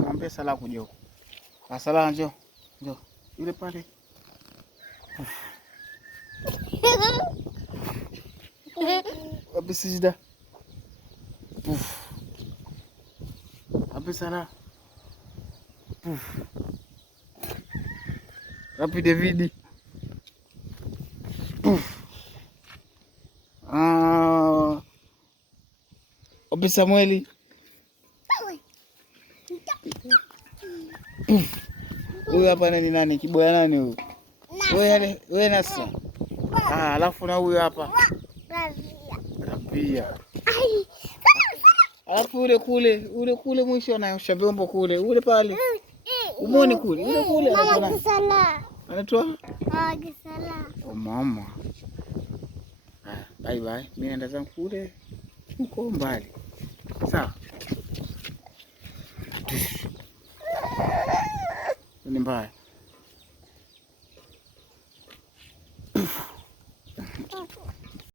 Mwambie Sala kuja huko. Sala njoo. Njoo. Yule pale. Wapi Sijida? Wapi Sala? Wapi David? Wapi Samueli? Huyu hapa ni nani? Kiboya nani huyu? Wewe Nasra. Alafu na huyu hapa. Rabia. Alafu ule kule mwisho anaosha vyombo kule. Ule pale. Umoni kule. Ule kule anaitwa Sala. Anaitwa? Sala. Oh mama. Bye bye. Mimi naenda zangu kule. Uko mbali. Sawa. Ni mbaya.